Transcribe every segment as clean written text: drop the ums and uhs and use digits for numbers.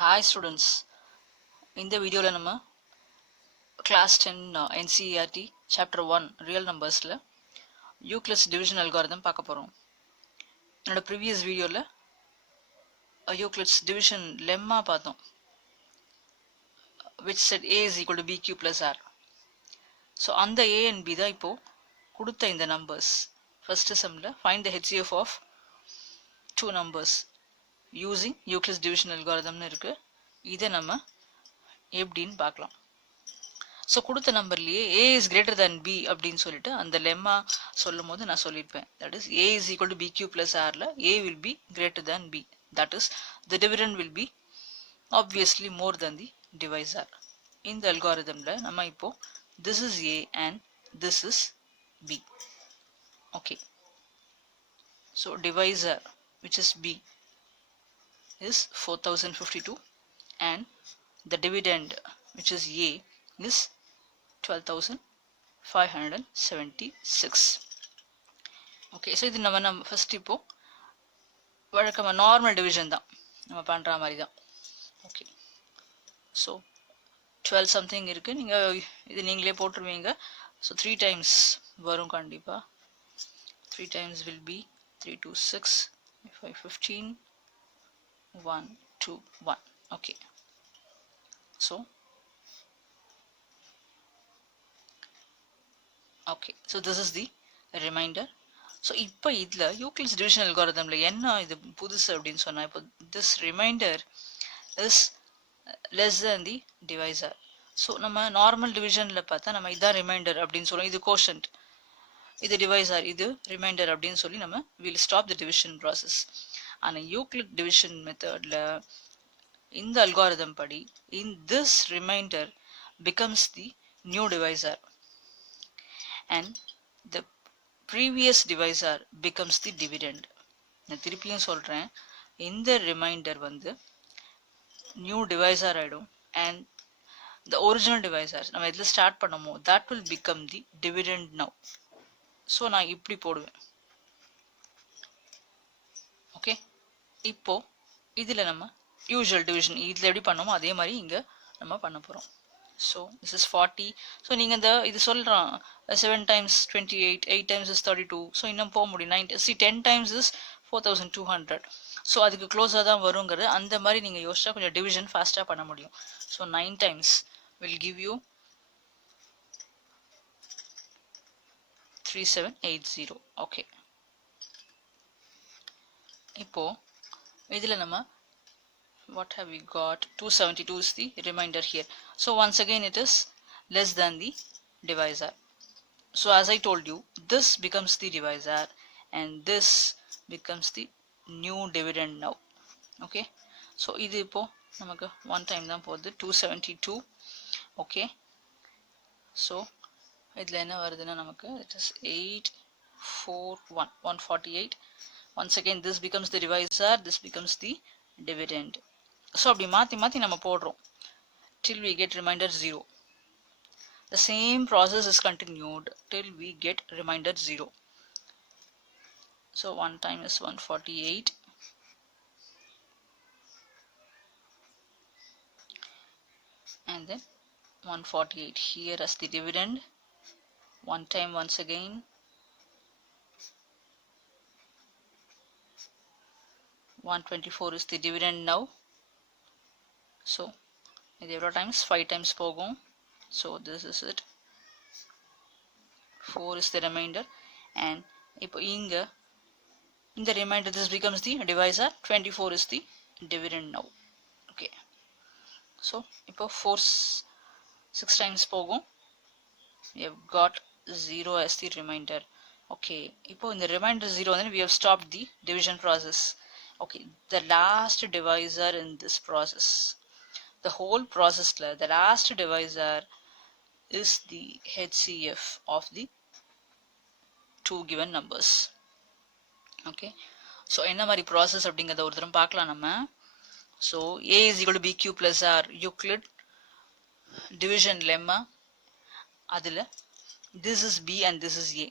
Hi students, இந்த வீடியோவில் நம்ம class 10 NCERT chapter 1 real numbersல Euclid's division algorithm பார்க்க போகிறோம். என்னோட previous வீடியோவில் Euclid's division lemma பார்த்தோம், which said a is equal to bq plus r. So அந்த a and b தான் இப்போ கொடுத்த இந்த numbers. First sumல find the HCF of two numbers using Euclid's division algorithmனு இருக்கு. இதை நம்ம எப்படின்னு பார்க்கலாம். ஸோ கொடுத்த நம்பர்லேயே A is greater than B அப்படின்னு சொல்லிட்டு அந்த லெம்மா சொல்லும் போது நான் சொல்லியிருப்பேன். That is A is equal to B Q plus ஆரில் A will be greater than B. That is the dividend will be obviously more than the divisor. இந்த அல்காரிதமில் நம்ம இப்போ this is A and this is B. Okay, so divisor which is B is 4052 and the dividend which is A is 12576. okay, so இது நம்ம first இப்போ வழக்கமா normal division தான் நம்ம பண்ற மாதிரி தான். ஓகே, ஸோ 12 சம்திங் இருக்கு, நீங்க இது நீங்களே போட்டுருவீங்க. ஸோ 3 times வரும் கண்டிப்பா. 3 times will be 3 2 6 5 15 1 2 1. okay, so this is the remainder. so இப்போ இதுல Euclid's division algorithmல என்ன இது புதுசு அப்படின்னு சொன்னா, இப்போ this remainder is less than the divisor. so நம்ம நார்மல் டிவிஷன்ல பார்த்தா நம்ம இதான் ரிமைண்டர் அப்படின்னு சொல்லுவோம், இது கோஷன்ட், இது டிவைசர், இது ரிமைண்டர் அப்படின்னு சொல்லி நம்ம will stop the division process. ஆனா யூக்ளிட் டிவிஷன் மெத்தட்ல இந்த அல்காரிதம் படி in this remainder becomes the new divisor and the previous divisor becomes the dividend. நான் திருப்பியும் சொல்றேன், இந்த ரிமைண்டர் வந்து நியூ டிவைசர் ஆயிடும் and the original divisor நம்ம எதுல ஸ்டார்ட் பண்ணமோ that will become the dividend now. So நான் இப்படி போடுவேன். ஓகே, இப்போ இதுல நம்ம யூசுவல் டிவிஷன் இதுல எப்படி பண்ணோமோ அதே மாதிரி இங்க நம்ம பண்ண போறோம். So this is 40. ஸோ நீங்க இந்த இது சொல்றான் 7 times 28, 8 times is 32. ஸோ இன்னும் போக முடியும். 10 times is 4200. ஸோ அதுக்கு க்ளோஸாக தான் வருங்கிறது. அந்த மாதிரி நீங்க யோசிச்சா கொஞ்சம் டிவிஷன் ஃபாஸ்டா பண்ண முடியும். ஸோ 9 times will give you 3780. ஓகே, இப்போ இதுல நம்ம what have we got, 272 is the remainder here. so once again it is less than the divisor. so as I told you, this becomes the divisor and this becomes the new dividend now. okay, so இது இப்போ நமக்கு one time தான் போகுது, 272. okay, so இதுல என்ன வருதுன்னா நமக்கு it is 841 148. once again this becomes the divisor, this becomes the dividend. so அப்படி மாத்தி மாத்தி நம்ம போடுறோம் till we get remainder 0. the same process is continued till we get remainder 0. so one time is 148 and then 148 here as the dividend. one time once again 124 is the dividend now. so இது எவ்வளோ times 5 times போகும். so this is it, 4 is the remainder and இப்போ இங்க இந்த remainder this becomes the divisor, 24 is the dividend now. okay, so இப்போ 4 6 times போகும், we have got 0 as the remainder. okay, இப்போ இந்த remainder 0 then we have stopped the division process. okay, the last divisor in this process, the whole process the last divisor is the HCF of the two given numbers. okay, so என்ன மாதிரி process அப்படிங்கறத ஒரு தடவை பார்க்கலாம் நம்ம. so A is equal to BQ plus R Euclid division lemma, அதுல this is B and this is A.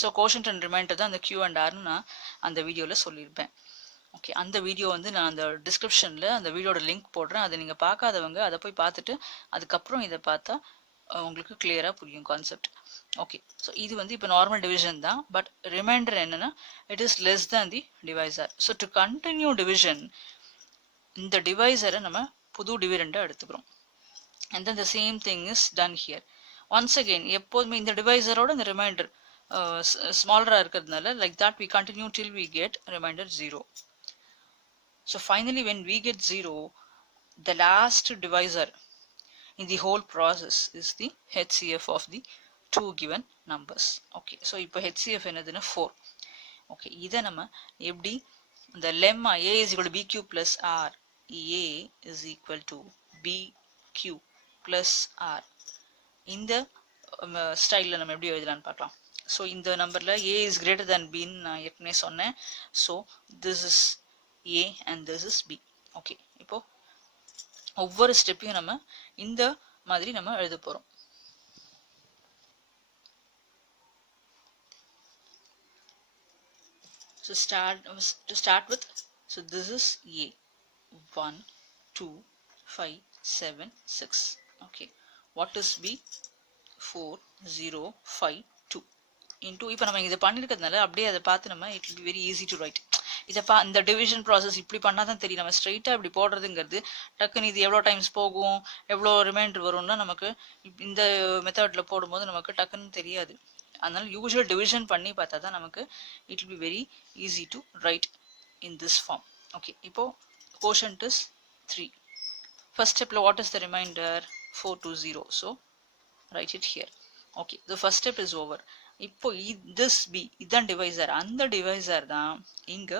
so quotient and remainder தான் அந்த Q and R நான் அந்த வீடியோல சொல்லியிருப்பேன். ஓகே, அந்த வீடியோ வந்து நான் அந்த டிஸ்கிரிப்ஷனில் அந்த வீடியோட லிங்க் போடுறேன். அதை நீங்கள் பார்க்காதவங்க அதை போய் பார்த்துட்டு அதுக்கப்புறம் இதை பார்த்தா உங்களுக்கு கிளியராக புரியும் கான்செப்ட். ஓகே, ஸோ இது வந்து இப்போ நார்மல் டிவிஷன் தான். பட் ரிமைண்டர் என்னன்னா it is less than the divisor. So to continue division இந்த டிவைசரை நம்ம புது டிவிடெண்டாக எடுத்துக்கிறோம். and then the same thing is done here. once again எப்போதுமே இந்த டிவைசரோட இந்த ரிமைண்டர் ஸ்மாலராக இருக்கிறதுனால like that we continue till we get remainder 0. so finally when we get 0, the last divisor in the whole process is the HCF of the two given numbers. okay, so இப்போ HCF என்னதுன்னா 4. okay, இதை நம்ம எப்படி இந்த lemma A is equal to BQ plus R, A is equal to BQ plus R இந்த ஸ்டைலில் நம்ம எப்படி எழுதலான்னு பார்க்கலாம். ஸோ இந்த நம்பரில் A is greater than B நான் ஏற்கனவே சொன்னேன். So this is A and this is B. Okay, இப்போ ஒவ்வொரு ஸ்டெப்பையும் நம்ம இந்த மாதிரி நம்ம எழுத போகிறோம். So to start with, so this is A, 1 2 5 7 6. okay, what is B? 4 0 5 2 into இப்போ நம்ம இதை பண்ணியிருக்கிறதுனால அப்படியே அதை பார்த்து நம்ம it will be very easy to write. இதை இந்த டிவிஷன் ப்ராசஸ் இப்படி பண்ணால் தான் தெரியும். நம்ம ஸ்ட்ரைட்டாக இப்படி போடுறதுங்கிறது டக்குன்னு இது எவ்வளோ டைம்ஸ் போகும் எவ்வளோ ரிமைண்டர் வரும்னா நமக்கு இந்த மெத்தடில் போடும்போது நமக்கு டக்குன்னு தெரியாது. அதனால யூஸ்வல் டிவிஷன் பண்ணி பார்த்தா தான் நமக்கு it will be very easy to write in this form. okay, இப்போ quotient is 3. first step what is the remainder? 4 to 0. so write it here. okay, the first step is over. இப்போ this B இதான் டிவைசர். அந்த டிவைசர் தான் இங்க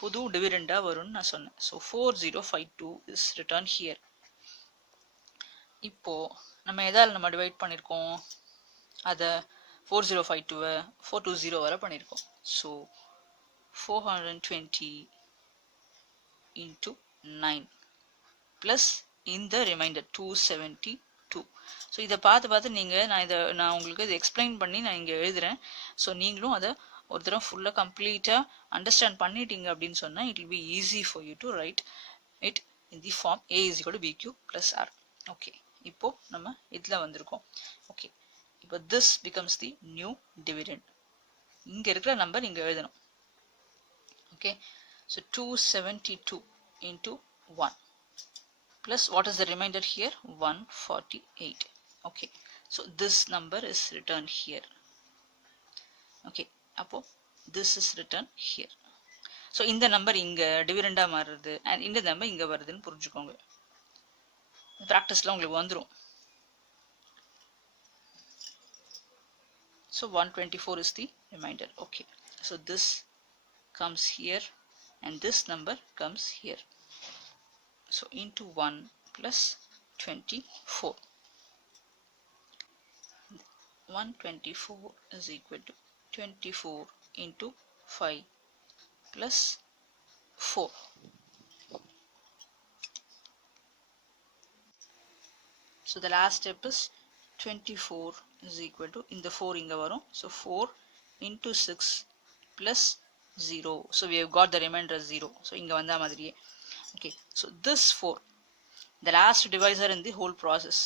புது டிவிடெண்டா வரும்னு நான் சொன்னேன். so 4052 is written here. இப்போ நம்ம எதால நம்ம டிவைட் பண்ணிருக்கோம்? அத 4052 420 வரை பண்ணிருக்கோம். so 420 into 9 plus இந்த ரிமைண்டர் 272. ஸோ இதை பார்த்து நீங்கள் நான் உங்களுக்கு இதை எக்ஸ்பிளைன் பண்ணி நான் இங்கே எழுதுகிறேன். ஸோ நீங்களும் அதை ஒரு தடவை ஃபுல்லாக கம்ப்ளீட்டாக அண்டர்ஸ்டாண்ட் பண்ணிட்டீங்க அப்படின்னு சொன்னால் it will be easy for you to write it in the form A is equal to BQ plus R. Okay, இப்போது நம்ம இதில் வந்திருக்கோம். ஓகே, இப்போ this becomes the new dividend. இங்கே இருக்கிற நம்பர் இங்கே எழுதணும். Okay, so 272 into 1 plus what is the remainder here? 148. okay, so this number is written here. okay, appo this is written here. so இந்த நம்பர் இங்க டிவிடெண்டா மாறுது and இந்த நம்பர் இங்க வருதுன்னு புரிஞ்சுக்கோங்க. பிராக்டிஸ்ல உங்களுக்கு வந்துரும். so 124 is the remainder. okay, so this comes here and this number comes here. so into 1 plus 24. 124 is equal to 24 into 5 plus 4. so the last step is 24 is equal to in the 4 inga varum. so 4 into 6 plus 0. so we have got the remainder 0. so inga vanda madriye. okay, so this 4, the last divisor in the whole process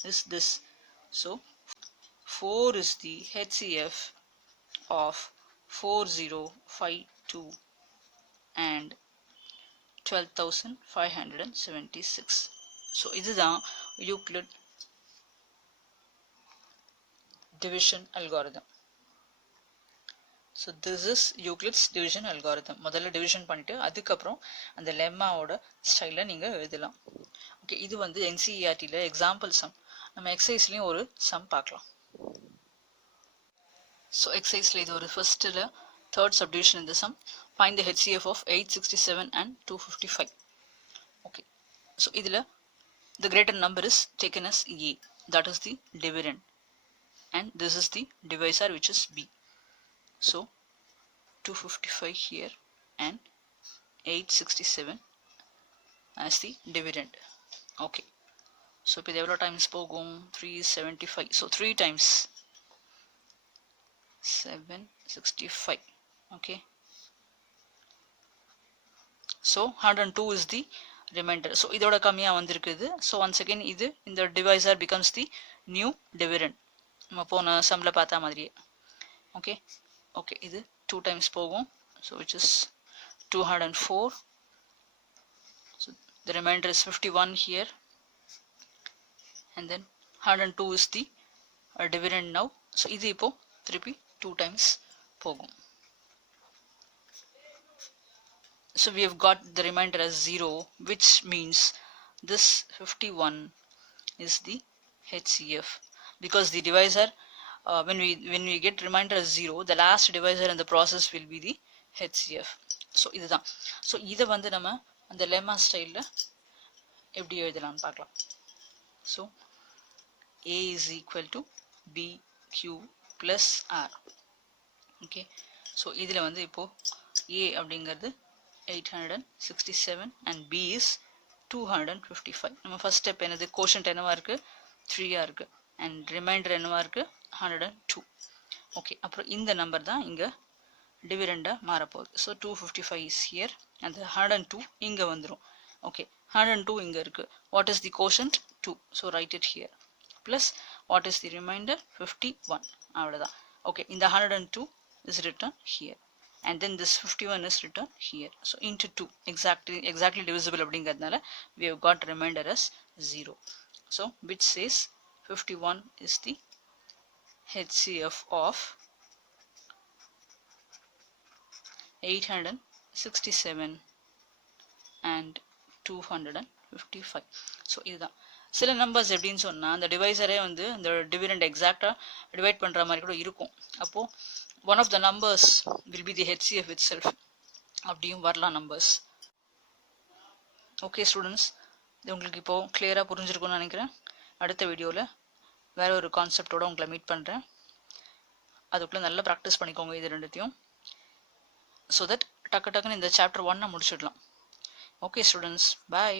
is this. so 4 is the HCF of 4052 and 12576. so இதுதான் Euclid division algorithm. so this is Euclid's division algorithm. முதல்ல டிவிஷன் பண்ணிட்டு அதுக்கப்புறம் அந்த லெம்மாவோட ஸ்டைல நீங்க எழுதலாம். ஓகே, இது வந்து NCERTல எக்ஸாம்பிள் சம். நம்ம எக்ஸசைஸ்லயும் ஒரு சம் பார்க்கலாம். so எக்ஸசைஸ்ல இது ஒரு ஃபர்ஸ்ட்ல தேர்ட் சப்டிவிஷன் இந்த sum. find the HCF of 867 and 255. Okay, so இதுல the greater number is taken as A, that is the dividend, and this is the divisor which is B. so 255 here and 867 as the dividend. okay, so இப்போ எவ்வளோ டைம்ஸ் போகும்? 375. so 3 times 765. okay, So 102 is the remainder. So இதோட கம்மியா வந்திருக்குது. So once again இது இந்த divisor becomes the new dividend. நம்ம போன சம்ல பார்த்த மாதிரியே. Okay. Okay, இது 2 times போகும். So which is 204. So the remainder is 51 here. And then 102 is the dividend now. So இது இப்போ திருப்பி 2 times போகும். So we have got the remainder as 0, which means this 51 is the HCF, because the divisor when we get remainder as 0, the last divisor in the process will be the HCF. So இதுதான். So இதை வந்து நம்ம அந்த lemma style எப்படி எழுதலாம்னு பார்க்கலாம். So A is equal to BQ plus R. Okay. So இதில் வந்து இப்போ A அப்படிங்கிறது 867 and B is 255. நம்ம first step என்னது, quotient என்னவா இருக்கு, 3 இருக்கு, and remainder என்னவா இருக்கு, 102. okay, அப்புறம் இந்த நம்பர் தான் இங்க dividend மாறப்போகுது. So 255 is here and the 102 இங்க வந்துரும். okay, 102 இங்க இருக்கு. what is the quotient, 2, so write it here, plus what is the remainder, 51. அவ்வளவுதான். okay, இந்த 102 is written here. And then this 51 is written here. So into 2, exactly divisible அப்படிங்கிறதுனால we have got remainder as 0. So which says 51 is the HCF of 867 and 255. So இதுதான். சில நம்பர்ஸ் எப்படின்னு சொன்னா அந்த டிவைசரே வந்து அந்த டிவிடெண்ட் எக்ஸாக்டா டிவைட் பண்ற மாதிரி கூட இருக்கும். அப்போ one of the numbers will be the HCF itself. அப்படியும் வரலாம் numbers. okay students, இது உங்களுக்கு இப்போ கிளியரா புரிஞ்சிருக்கும்னு நினைக்கிறேன். அடுத்த வீடியோல வேற ஒரு கான்செப்டோட உங்களை மீட் பண்றேன். அதுக்குள்ள நல்லா பிராக்டிஸ் பண்ணிக்கோங்க இது ரெண்டுத்தையும், so that டக்கு டக்குன்னு இந்த chapter 1 முடிச்சிடலாம். okay students, bye.